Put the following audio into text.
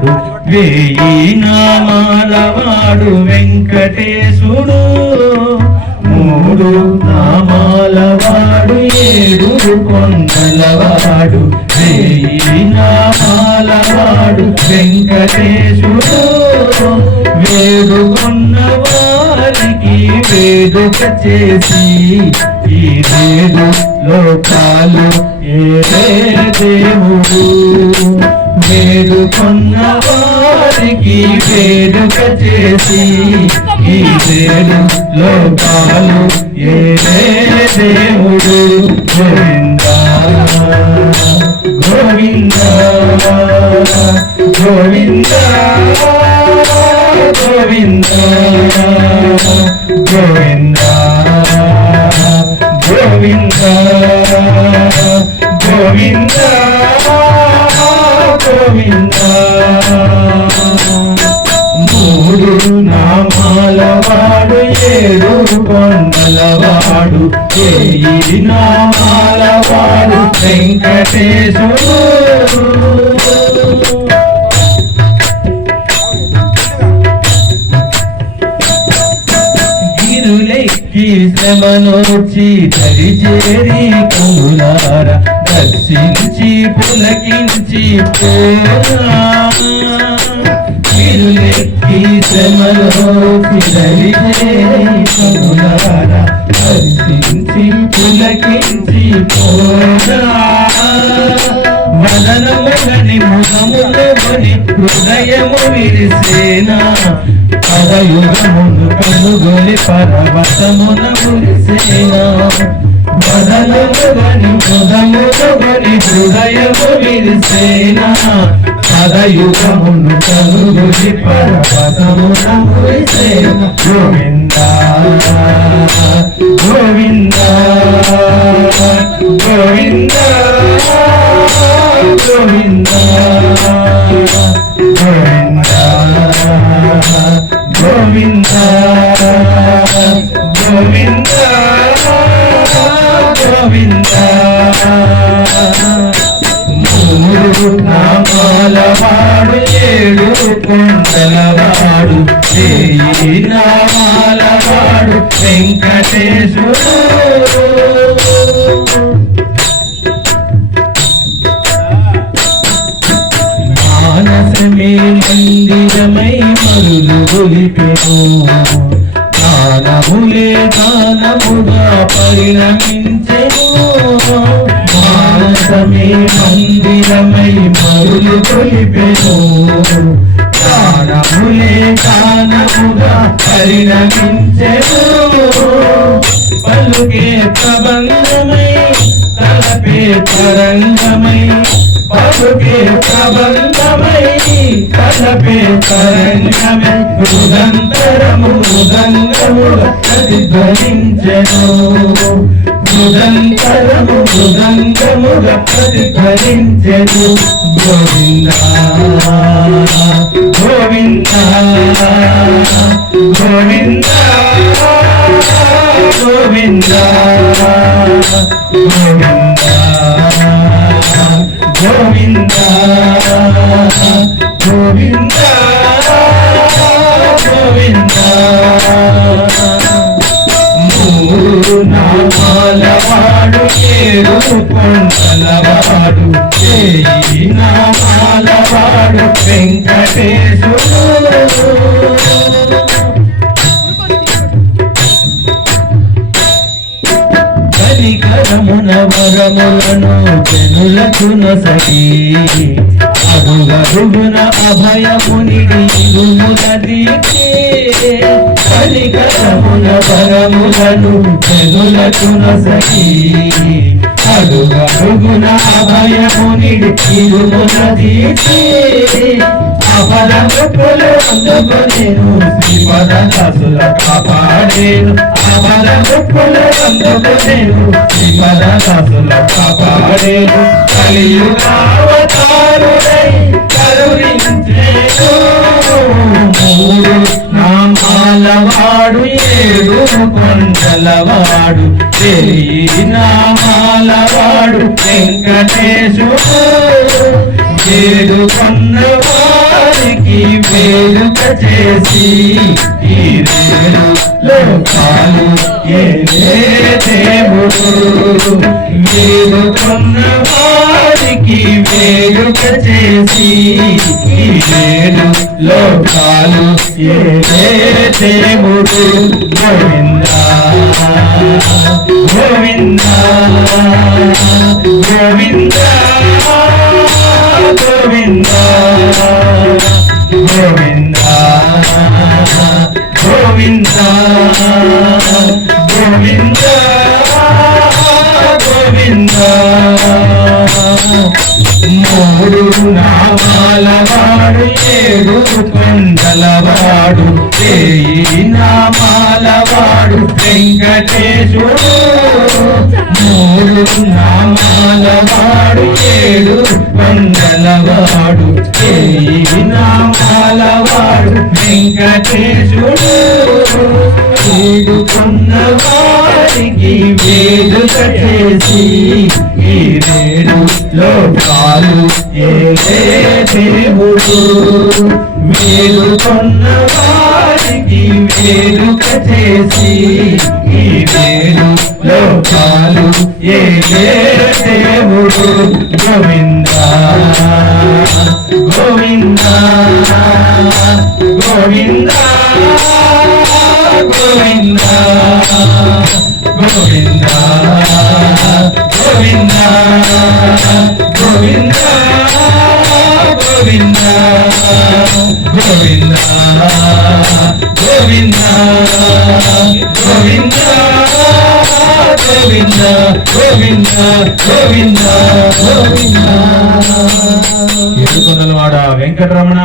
కొండలవాడు వేయి నామాలవాడు వెంకటేశుడు మూడు నామాలవాడు ఏడు కొండలవాడు వేయి నామాలవాడు వెంకటేశుడు వేడుకొన్న వారికి వేడుక చేసి ఈ ఏడు లోకాలు ఏడే దేవుడు వేడుకొన్న వారికి వేడుక చేసి ఈ ఏడు లోకాలు ఏడే దేవుడు గోవింద గోవింద గోవింద గోవింద గోవింద గోవింద గోవింద గోవింద మూడు నామాలవాడు ఏడు కొండలవాడు ఏయి నామాలవాడు వెంకటేశుడు శ్రమనోచి దరిచేరి కనులార దర్శించి పులకించి పోరాలెక్కి శ్రమనోచి దరిచేరి కనులార దర్శించి పులకించి పోరా వదనముగని ముఖముగని హృదయము విరిసేనా పరయుగమును కనుగొని పర్వతమున మురిసేనా వదనముగని ముఖముగని హృదయము విరిసేనా పరయుగమును కనుగొని పర్వతమున మురిసేనా గోవింద గోవింద గోవింద గోవింద గోవింద గోవింద గోవింద గోవింద మూడు నామాలవాడు ఏడు కొండలవాడు ఏయి నామాలవాడు వెంకటేశుడు మానసమే మందిరమై మరులు గొలిపెను దానములే దానముగా పరిణమించెను మానసమే మందిరమై మరులు గొలిపెను దానములే దానముగా పరిణమించెను పలుకే ప్రబంధమై తలపే తరంగమై పలుకే ప్రబంధమై తలపే తరంగమై మృదంతరము మృదంగముగా ప్రతిధ్వనించెను మృదంతరము మృదంగముగా ప్రతిధ్వనించెను గోవింద గోవింద గోవింద గోవింద గోవింద గోవింద గోవింద గోవింద మూడు నామాలవాడు ఏడు కొండలవాడు ఏయి నామాలవాడు వెంకటేశుడు కనికరమున వరములను జనులకు నొసగి అడుగడుగున అభయమునిడి ఇరుములదీచే కనికరమున వరములను జనులకు నొసగి అడుగడుగున అభయమునిడి ఇరుములదీచే అపరములు అందుకొనేను శ్రీపద దాసుల కాపాడేను అపరములు అందుకొనేను శ్రీపద దాసుల కాపాడేను కలియుగావతారుడై కరుణించేను మూడు నామాలవాడు ఏడు కొండలవాడు ఏయి నామాలవాడు వెంకటేశుడు ఏడు కొన్నవాడు చేసి ఈ రేడు లోకాలు ఏలే దేవుడు వేడుకున్న వారికి వేడుక చేసి ఈ రేడు లోకాలు ఏలే దేవుడు గోవిందా గోవిందా గోవిందా గోవిందా గోవిందా గోవిందా గోవిందా గోవిందా మూడు నామాల వాడు ఏడు కొండలవాడు ఏయి నామాల వాడు వెంకటేశుడు మూడు నామాల వాడు ఏడు కొండలవాడు ఏయి నామాల వాడు వెంకటేశుడు వేడుకున్న వారికి వేడుక చేసి ఈ రేడు లోకాలు ఏలే దేవుడు వేడుకున్న వారికి వేడుక చేసి ఈ రేడు లోకాలు ఏలే దేవుడు గోవిందా గోవిందా గోవిందా గోవిందా గోవిందా గోవిందా గోవిందా గోవిందా గోవిందా గోవిందా గోవిందా గోవిందా గోవిందా గోవిందా గోవిందా ఏడుకొండలవాడ వెంకటరమణ